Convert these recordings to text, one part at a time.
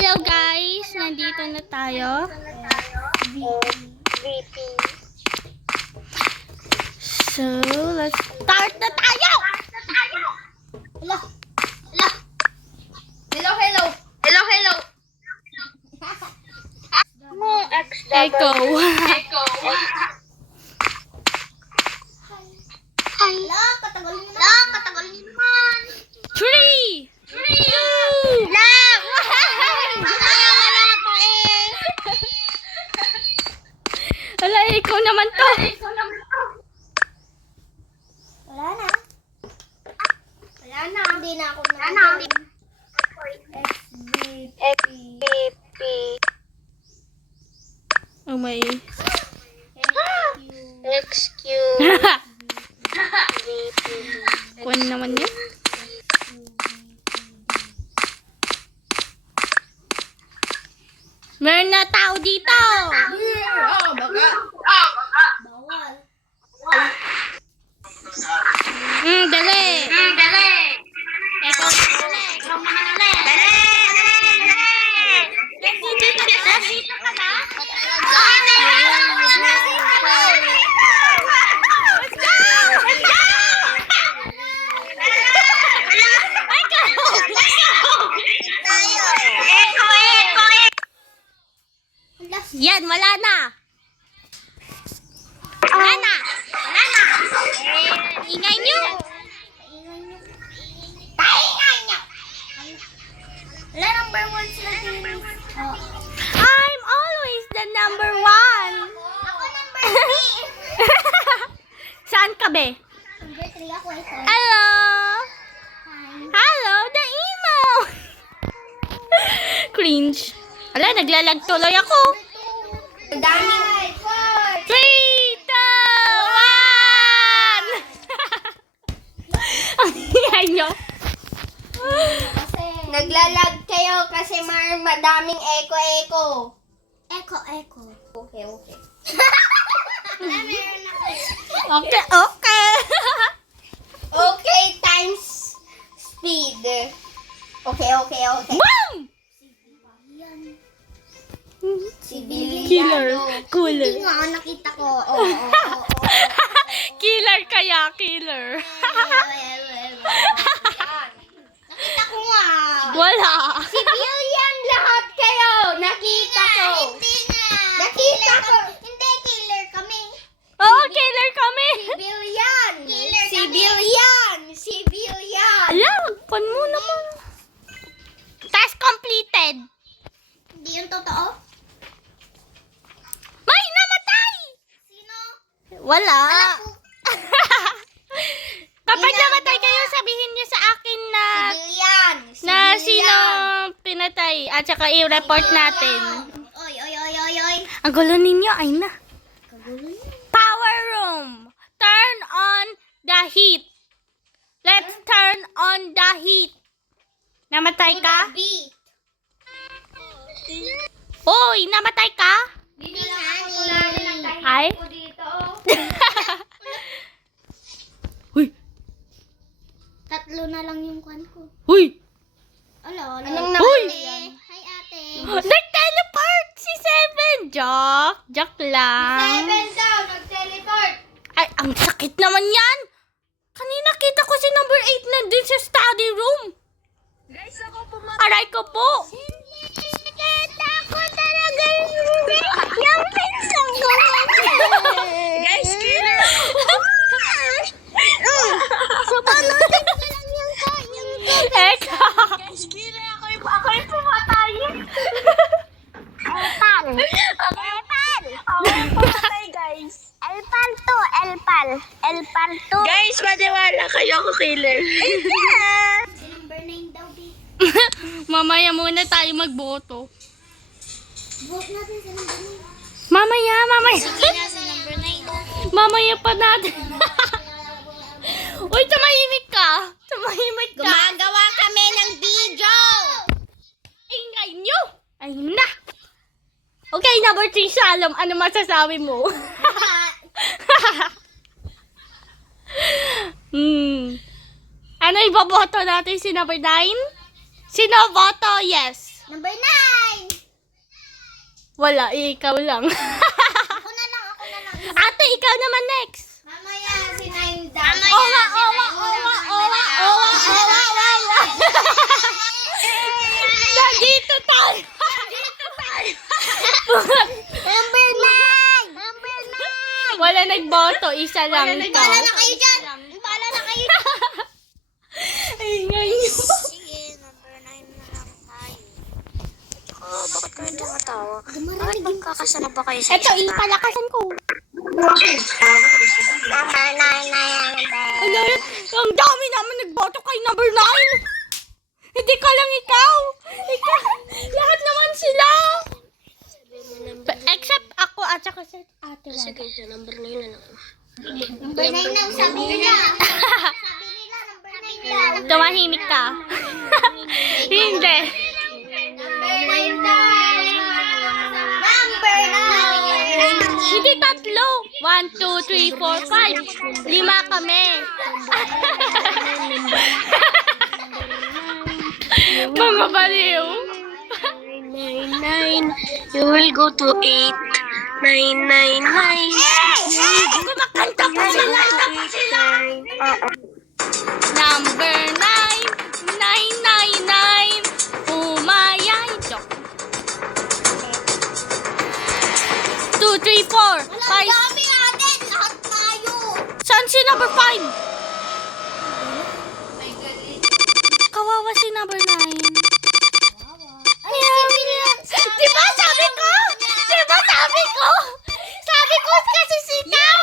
Hello guys! Nandito na tayo. VP. So, let's start na tayo! Hello. Hello. Hello, hello. Hello, hello. Mo X Echo. Echo. Hi. La, katagal niyo naman. La, katagal niyo naman. 3! 2! La! Wala pa eh. Wala, ikaw naman to. Wala na. Wala na. Hindi na ako na. XBP. Oh my. XQ. Kung naman yun. Meron na tao dito. Bawal. Dali. Dali. Echo. Ikaw muna dali. Dali. Nandito ka na? Let's go! Let's go! Yan, wala na. Wala na. Wala na. Ingay nyo. Paingay nyo. Wala, number 1 sila din. I'm always the number 1. Ako number 3. Saan ka be? Number 3 ako ito. Hello. Hi. Hello, the emo. Cringe. Wala, naglalag tuloy ako. Ang daming 3, 2, 1. Ang ingay nyo. Naglalag kayo kasi madaming echo. Echo. Okay. Okay, okay. Okay, times speed. Okay. Boom! Killer. Cooler. Hindi nga, nakita ko. Oo. Killer kaya, killer. Nakita ko nga. Wala. Civilian lahat kayo. Nakita ko. Hindi nga. Nakita ko. Hindi, killer kami. Oo, killer kami. Civilian. Civilian. Ala, wagpan mo naman. Task completed. Hindi yun totoo? May namatay! Sino? Wala. Kapag Ina, namatay gawa. kayo, sabihin niyo sa akin na Civilian. sino pinatay. At saka i-report natin. Oy. Ang gulo ninyo, ay na. Kagulo yun. Power room. Turn on the heat. Let's turn on the heat. Namatay ka? Beat. Oy, namatay ka? Hindi nga. Ay? Dito. Huy. Tatlo na lang yung kwan ko. Huy. Alo. Uy! Hi ate. Nag-teleport si Seven. Joke lang. Daw, nag-teleport. Ay, ang sakit naman yan. Kanina kita ko si number 8 nandun sa study room. Guys, ako pumatay. Aray ko po. Kita ko talaga yung pinsan ko. Guys, killer. So, panoodin ko lang yung Eka. Guys, killer. Ako yung pumatay. Elpal. Ako yung pumatay, guys. Elpal to. Elpal to. Guys, maniwala kayo ako killer. Si number 9 daw, B. Mamaya muna tayo magboto. Vote natin sa number 9. Mamaya. Sa number 9. Mamaya pa natin. Uy, tumahimik ka. Gumagawa kami ng video. Ingay nyo. Ay na. Okay, number 3, Shalom. Ano masasabi mo? Ano iboboto natin si number 9? Sino boto? Yes. Number 9. Wala, ikaw lang. Ako na lang. Ate, ikaw naman next. Mamaya si 9 daw. Owa. Nandito tayo. Number 9. Wala nagboto, isa lang ito. Bahala na kayo dyan. Bahala na kayo dyan. Ay, ngayon. Sige, number 9 na lang tayo. Oh, bakit kayo tumatawa? Bakit magkakasama ba kayo sa Ito, ipalakasan ko. Number 9 na yan. Ano, ang dami naman nagboto kay number 9. Hindi ka lang ikaw. Lahat naman sila. Except ako at saka si ate. Sige, sa number 9 na lang. Number 9 na sabi nila. Sabi nila, number 9 nila. Tumahimik ka. Hindi. Number 9 daw. Number 9. Hindi tatlo. 1, 2, 3, 4, 5. 5 kami. Mga baliw. 9, you will go to 8. 9, 9, 9. Kumakanta pa sila. Number 9. 999. Umayay. Joke. 2, 3, 4, 5. Dami ate. Lahat tayo. Saan si number 5? Kawawa si number 9. Diba sabi ko? Sabi ko kasi sitaw.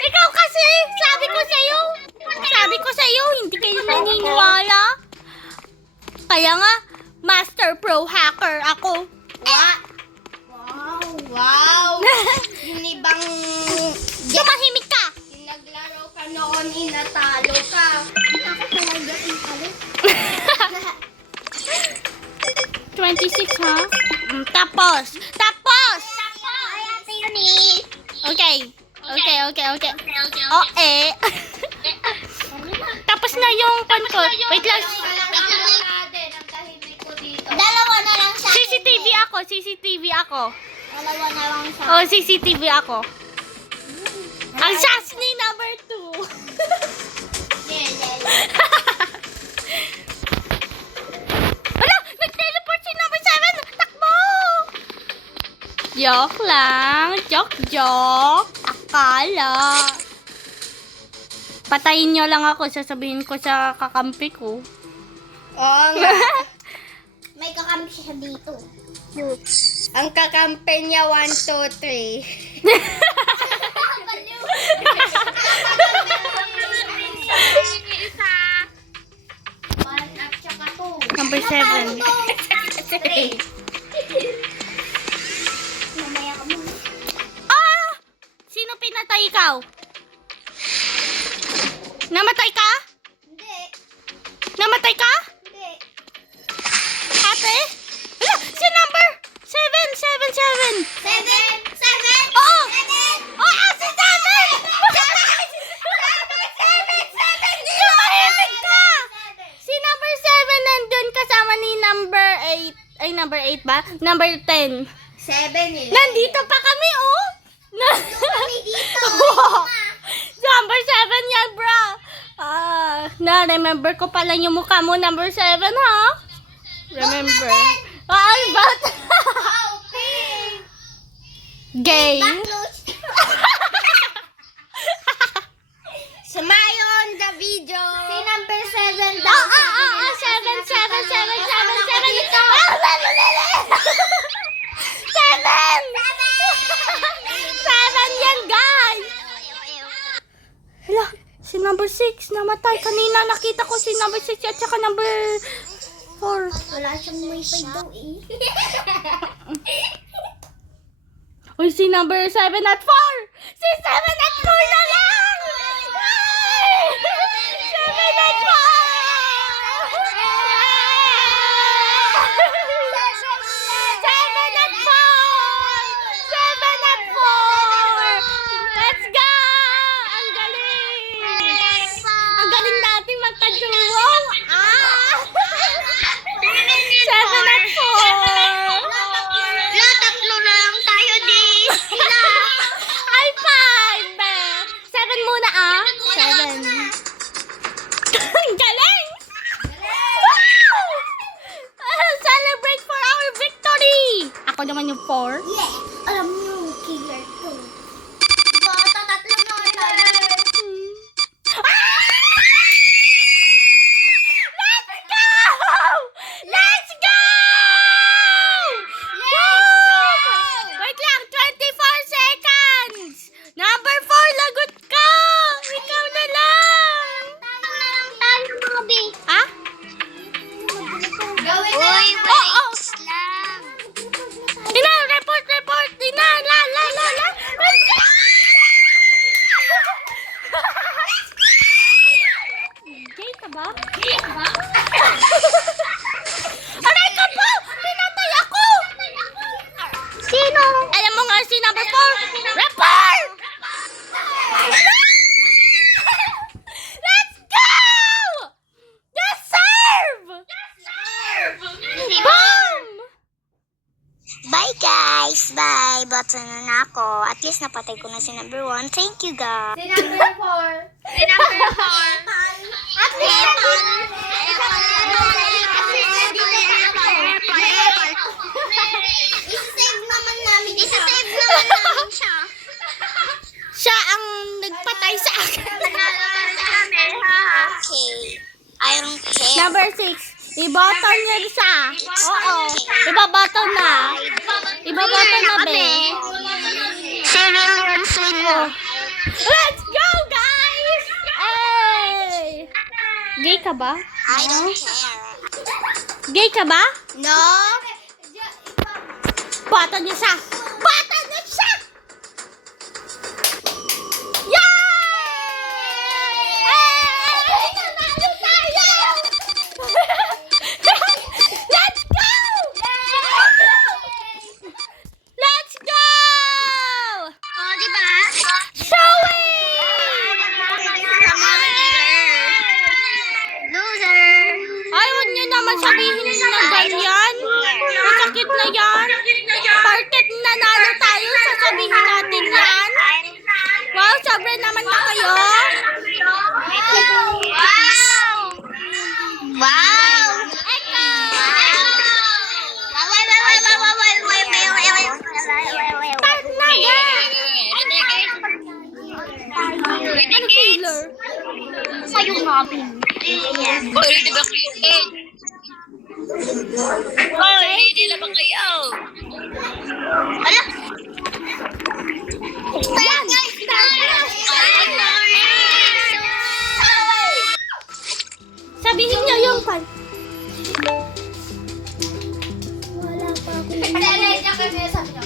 Ikaw kasi, sabi ko sa'yo, hindi kayo naniniwala. Kaya nga, Master Pro Hacker ako. Wow. Yung ibang Tumahimik ka. yung naglaro ka noon, inatalo ka. Ako talaga italo. 26, ha? Tapos. Ay, ate yun eh. Okay. O, Tapos na yung panto. Wait lang. Dalawa na lang sa akin. CCTV ako. Dalawa na lang sa Oh, CCTV ako. Ang sas ni number 2. Wala! Nag-teleport si number 7! Takbo! Joke lang. Joke. Akala. Patayin nyo lang ako. Sasabihin ko sa kakampi ko. Oo nga. May kakampi siya dito. Ang kakampi niya 1, 2, 3. Number 7. Mamaya ka muna. Ah! Sino pinatay ikaw? Namatay ka? Hindi. Namatay ka? Hindi. Ate? Wala! Si number 7. 7. Oo! Oo! Si 7! Tumahimik ka! Si number 7 nandun kasama ni number 8. Ay, number 8 ba? Number 10. 7 eh. Nandito pa kami, oh! Kami dito. Number 7 yan, bro! Na-remember ko pala yung mukha mo, number 7, ha? Remember. Ay, ba't? Gay. Sumayon the video. Si number 7 daw. 7. 7 yan, guys. Hala, si number 6 namatay. Kanina nakita ko si number 6 at saka number 4. Wala siyang wifi daw eh. Uy, si number 7 at 4! Si 7 at 4 na lang! Ay! 7 at 4! Let's go! Ang galing! Ang galing natin magka-duo! Ah! Ako naman yung 4. Yeah! Alam niyo, killer to. Bata, tatlo na tayo. Let's go! Wait lang, 24 seconds! Number 4, lagot ka! Ikaw na lang! Tayo mga B. Ha? Gawin na Uy, lang. wait lang. Ina, report! Ina, la! Gay ka ba? Aray ka po! Pinatay ako! Sino? Alam mo nga si number 4! Report! Let's go! Deserve! Boom! Bye guys! Bye! Bata na ako. At least napatay ko na si number 1. Thank you guys. Si number 4. Si number 4. At least Isa-save naman namin siya. Siya ang nagpatay sa akin. Okay. I don't care. Number 6. Iboton niya siya. Oo. Ibaboton na. Ibaboton na, be. Civilian sinner. Let's go, guys! Hey! Gay ka ba? I don't care. Gay ka ba? No. Boton niya siya. Boton niya siya! Yay! Hey! Nanalo tayo! Let's go! Let's go! Oh, diba? Loser. Ay, huwag niyo naman sabihin na ganyan. Masakit na yan. Parket nanalo tayo, sasabihin natin yan. Wow, sobrang naman na kayo. Wow! Echo! Start na, guys! Ano killer? Sa'yo namin. Hoy, di ba kayo? Hoy, hindi na ba kayo? Ala! Yan! Sabihin niyo yung pan. Wala pa ako. Dahil na kasi sabi niyo.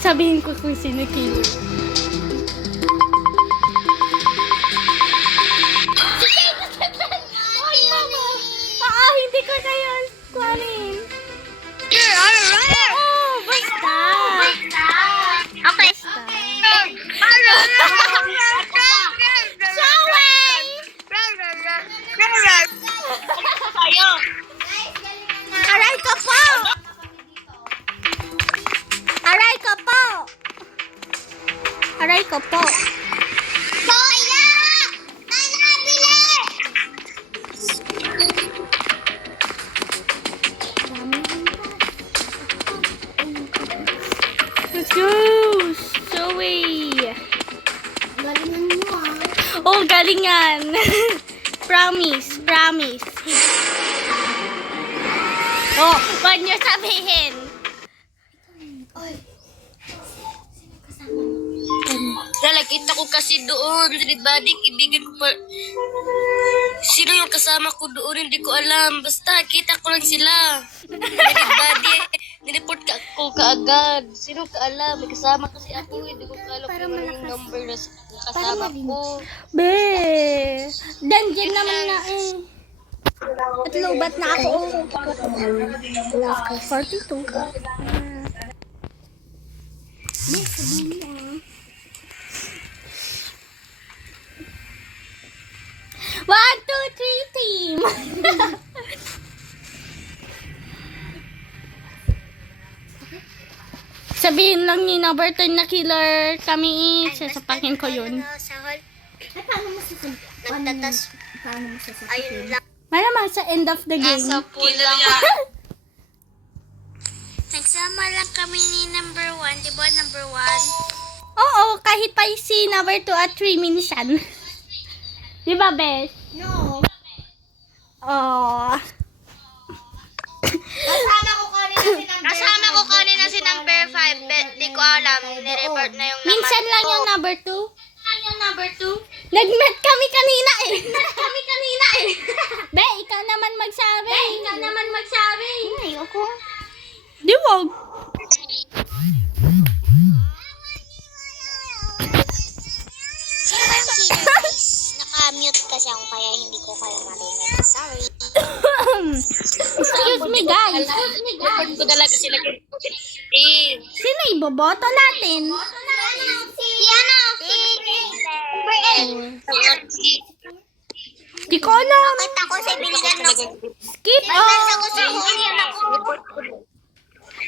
Sabihin ko kung sino killer. Hindi ko na yun. Kuhanin. Oo, basta. Okay. Showing! Tayo. Aray ka po! Aray ka po! Aray ka po. Kuya! Nanabili! Let's go! Zoe! Galingan mo ah. Oh, galingan! Promise. Oh, wag niyo sabihin. Oy. Lalagkita ko kasi doon, Red Badik, ibigan ko pa. Sino yung kasama ko doon, hindi ko alam. Basta, kita ko lang sila. Red Badik, nireport ka ako kaagad. Sino ka alam, may kasama kasi ako, hindi ko alam kung ano yung number na kasama ko. Be, dandiyan naman na eh. At lobat na ako. 42. One, two, three, team! Sabihin lang ni number 10 na killer kami, sasapakin ko yun. Sa hall, Ay, paano mo sasabihin? nagtatas. Paano mo sasabihin? Ayun lang. Malamang sa end of the game. Nasa pool lang. Nagsama lang kami ni number 1. Di ba number 1? Oo, kahit pa si number 2 at 3 minsan. Di ba, Bes? No. Oh. Kasama ko kanina si number 5. Di ko alam. Nireport na yung Minsan lang yung number 2. Nag-met kami kanina eh. Be, ikaw naman magsabi. Ayoko. Di wag. Sino ba yung killer, guys? Naka-mute kasi ako kaya hindi ko kayo marinig. Sorry. Excuse me, guys. Report ko na lang kasi Sino iboboto natin? Di ko alam. Bakit ako sa biligan na Skip. ako sa civilian ako.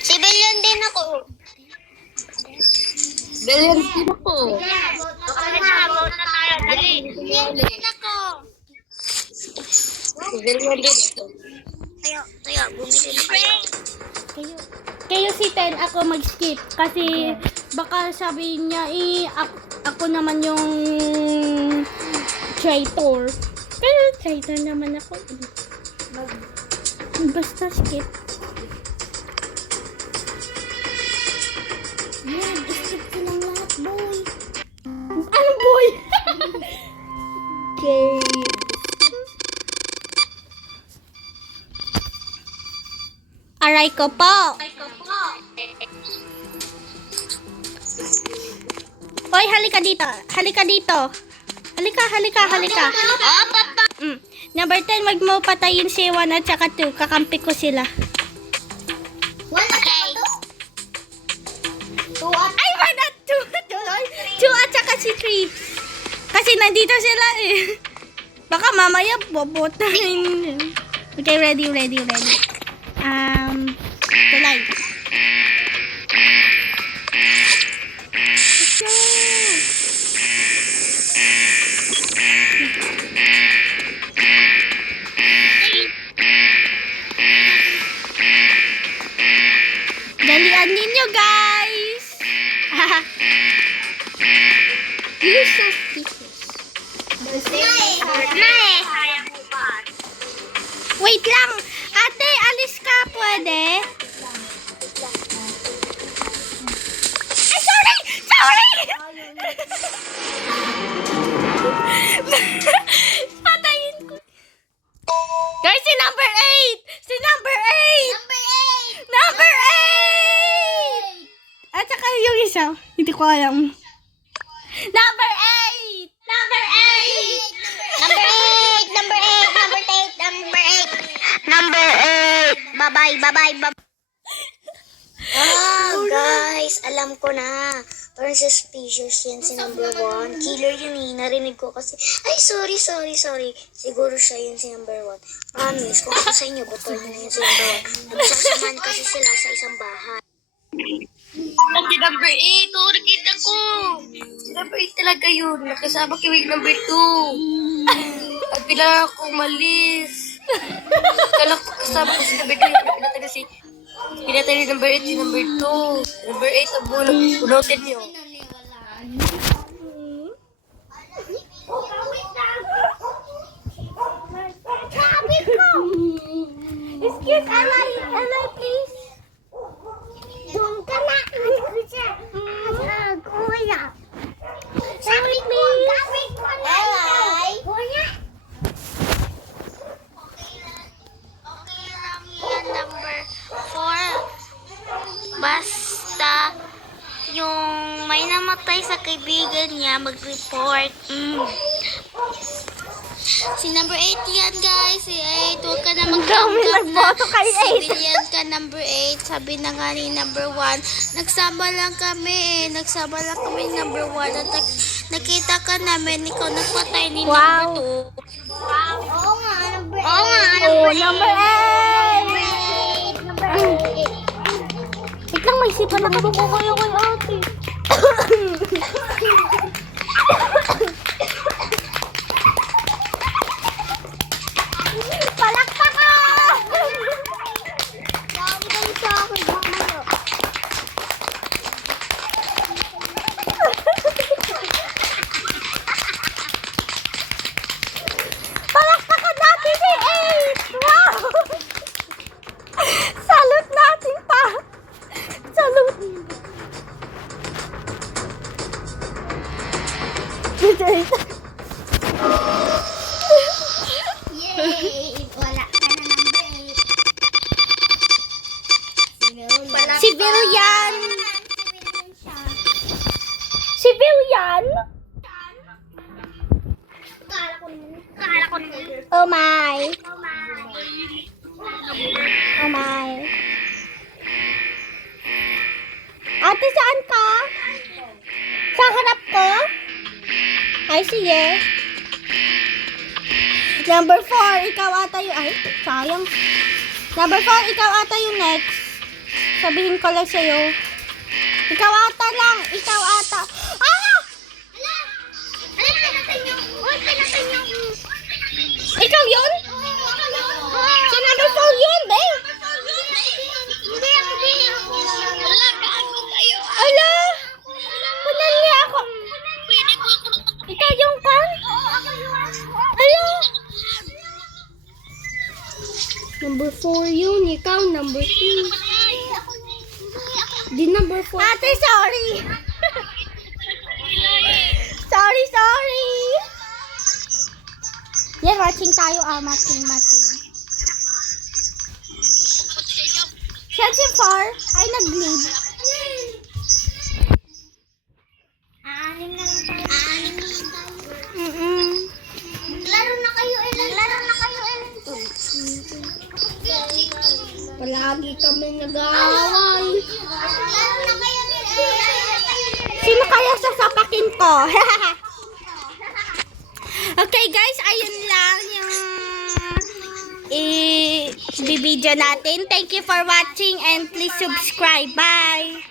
Civilian din ako. Ganyan din ako. Okay na, vote na tayo. Dali. Civilian din ako. Ganyan din ako. Tayo, bumili na kayo. Kayo si Ten, ako mag-skip. Kasi baka sabihin niya, ako naman yung traitor. Pero traitor naman ako. Basta skip. Yan, skip silang lahat, boy. Ano, boy? Okay. Aray ko po. Hoy, halika dito. Halika. Number 10, wag mo patayin si 1 at saka 2. Kakampi ko sila. Ay, 1 at 2. Tuloy. 2 at saka si 3. Kasi nandito sila eh. Baka mamaya bobotahin. Okay, ready. Tuloy. Let's go. Dalian ninyo, guys. You're so suspicious. Wait lang. Ate, alis ka. Pwede? Ay, sorry! Patayin ko. Guys, si number 8! Number 8! At saka yung isa. Hindi ko alam. Number 8! Number 8. Bye-bye. Guys, alam ko na. Parang suspicious yan si number 1. Killer yun eh. Narinig ko kasi. Ay, sorry. Siguro siya yun si number 1. Promise, kung ako sa inyo, butol na yun si number 1. Nagsasamahan kasi sila sa isang bahay. Si number 8, nakita ko. Si number 8 talaga yun. Nakasama kami number 2. At bila ako malis. Kala ko kasama ko si number 2. Pinatay ni number 8 si number 2. Number 8 ang bunutin niyo. Excuse, Alay, please. Doon ka na. Kuya. Sorry, please. Alay. Okay lang yan, number 4. Basta yung may namatay sa kaibigan niya, mag-report. Si number 8 yan, guys. Si 8, huwag ka na magtanggap na nagboto kay 8. civilian ka, number 8. Sabi na nga ni number 1, nagsama lang kami number 1. At nakita ka namin, ikaw nagpatay ni Wow. number 2. Oo nga, number 8. Oh, number 8. Wait lang, may sipan ako ko kayo kay ate. ako. Oh my. Oh my. Ate, saan ka? Sa harap ko? Ay, sige. Number 4, ikaw ata yung... Ay, sayang. Number 4, ikaw ata yung next. Sabihin ko lang sa'yo. Ikaw ata lang. Ikaw ata. Ah! Ikaw yun? Si number 4 yun, be. Ala! Punali ako. Ikaw yung kan? Ala! Number 4 yun. Ikaw, number 2. Di number 4. Ate, sorry. sorry. Yan, watching tayo. Matching. Siya si 4 ay nag-lead. Aanim na lang tayo. Laro na kayo, Ellen. Palagi kami nag-aaway. Laro na kayo ni Ellen. Sino kaya sasapakin ko? Okay guys, ayun lang yung i-video natin. Thank you for watching and please subscribe. Bye!